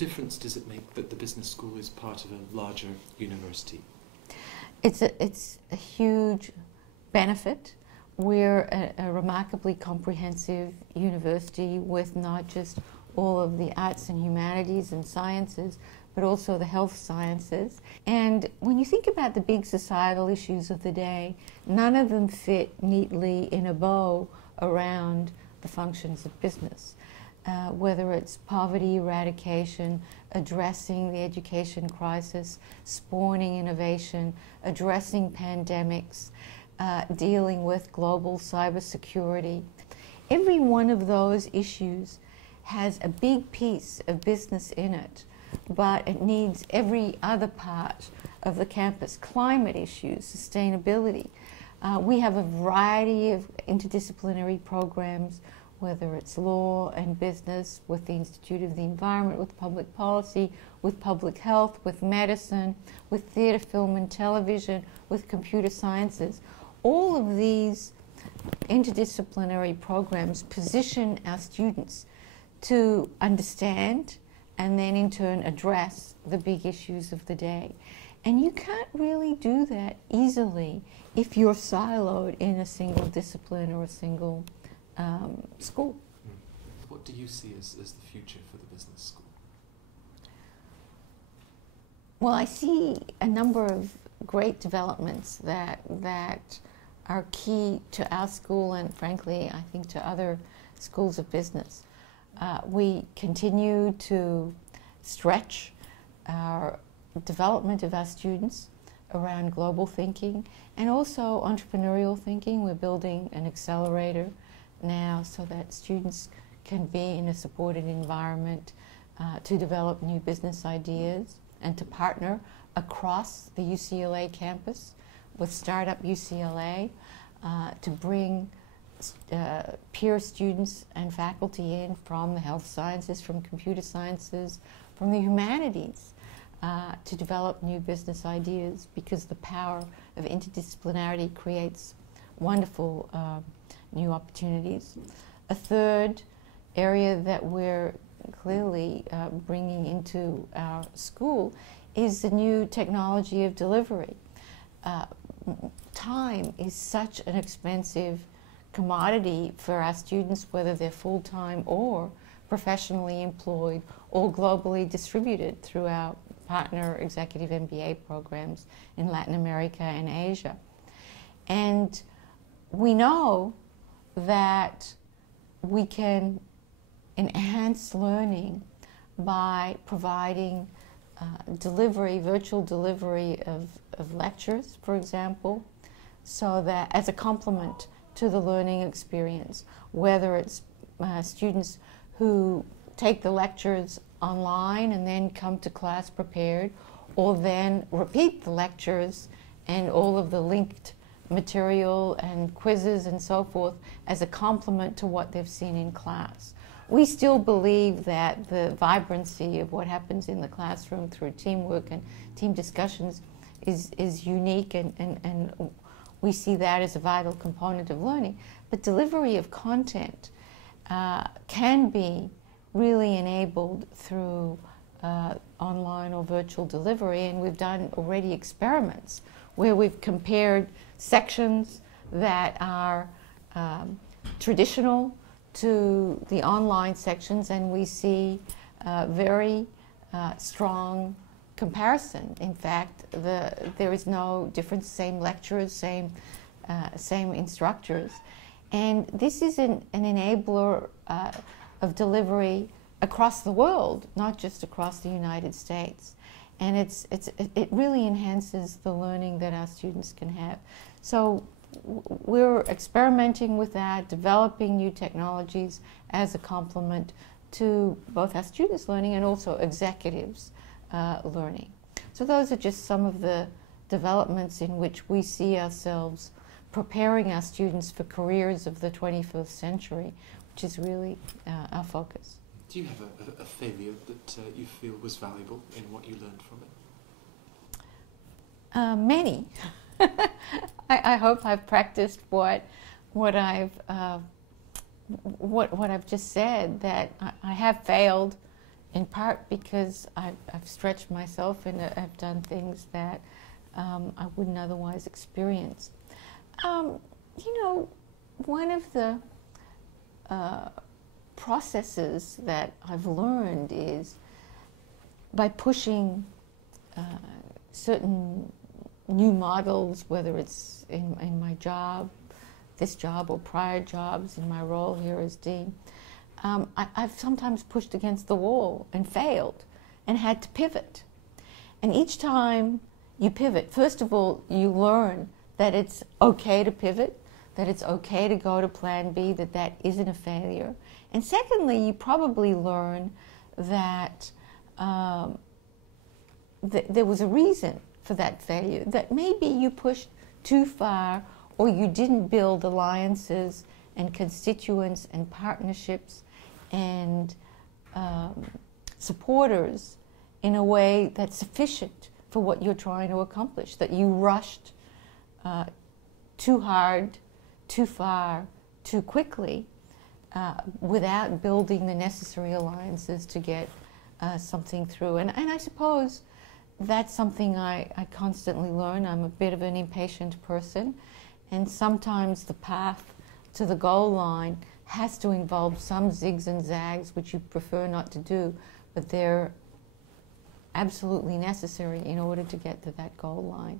difference does it make that the business school is part of a larger university? It's a huge benefit. We're a remarkably comprehensive university with not just all of the arts and humanities and sciences, but also the health sciences. And when you think about the big societal issues of the day, none of them fit neatly in a bow around the functions of business. Whether it's poverty eradication, addressing the education crisis, spawning innovation, addressing pandemics, dealing with global cybersecurity. Every one of those issues has a big piece of business in it, but it needs every other part of the campus. Climate issues, sustainability. We have a variety of interdisciplinary programs, whether it's law and business, with the Institute of the Environment, with public policy, with public health, with medicine, with theatre, film and television, with computer sciences. All of these interdisciplinary programs position our students to understand and then in turn address the big issues of the day. And you can't really do that easily if you're siloed in a single discipline or a single school. What do you see as the future for the business school? Well, I see a number of great developments that are key to our school and, frankly, I think to other schools of business. We continue to stretch our development of our students around global thinking and also entrepreneurial thinking. We're building an accelerator now so that students can be in a supported environment to develop new business ideas and to partner across the UCLA campus with Startup UCLA to bring peer students and faculty in from the health sciences, from computer sciences, from the humanities to develop new business ideas, because the power of interdisciplinarity creates wonderful new opportunities. A third area that we're clearly bringing into our school is the new technology of delivery. Time is such an expensive commodity for our students, whether they're full-time or professionally employed or globally distributed through our partner executive MBA programs in Latin America and Asia. And we know that we can enhance learning by providing delivery, virtual delivery of lectures, for example, so that as a complement to the learning experience, whether it's students who take the lectures online and then come to class prepared, or then repeat the lectures and all of the linked material and quizzes and so forth as a complement to what they've seen in class. We still believe that the vibrancy of what happens in the classroom through teamwork and team discussions is unique, and we see that as a vital component of learning. But delivery of content can be really enabled through online or virtual delivery, and we've done already experiments where we've compared sections that are traditional to the online sections, and we see very strong comparison. In fact, there is no difference, same lecturers, same instructors. And this is an enabler of delivery across the world, not just across the United States. And it really enhances the learning that our students can have. So we're experimenting with that, developing new technologies as a complement to both our students' learning and also executives' learning. So those are just some of the developments in which we see ourselves preparing our students for careers of the 21st century, which is really our focus. Do you have a failure that you feel was valuable in what you learned from it? Many. I hope I've practiced what I've just said, that I have failed in part because I've stretched myself and I've done things that I wouldn't otherwise experience. You know, one of the processes that I've learned is by pushing certain new models, whether it's in my job, this job, or prior jobs in my role here as dean, I've sometimes pushed against the wall and failed and had to pivot. And each time you pivot, first of all, you learn that it's okay to pivot, that it's okay to go to plan B, that that isn't a failure. And secondly, you probably learn that there was a reason for that failure, that maybe you pushed too far or you didn't build alliances and constituents and partnerships and supporters in a way that's sufficient for what you're trying to accomplish, that you rushed too hard, too far, too quickly, without building the necessary alliances to get something through. And I suppose that's something I constantly learn. I'm a bit of an impatient person, and sometimes the path to the goal line has to involve some zigs and zags, which you prefer not to do, but they're absolutely necessary in order to get to that goal line.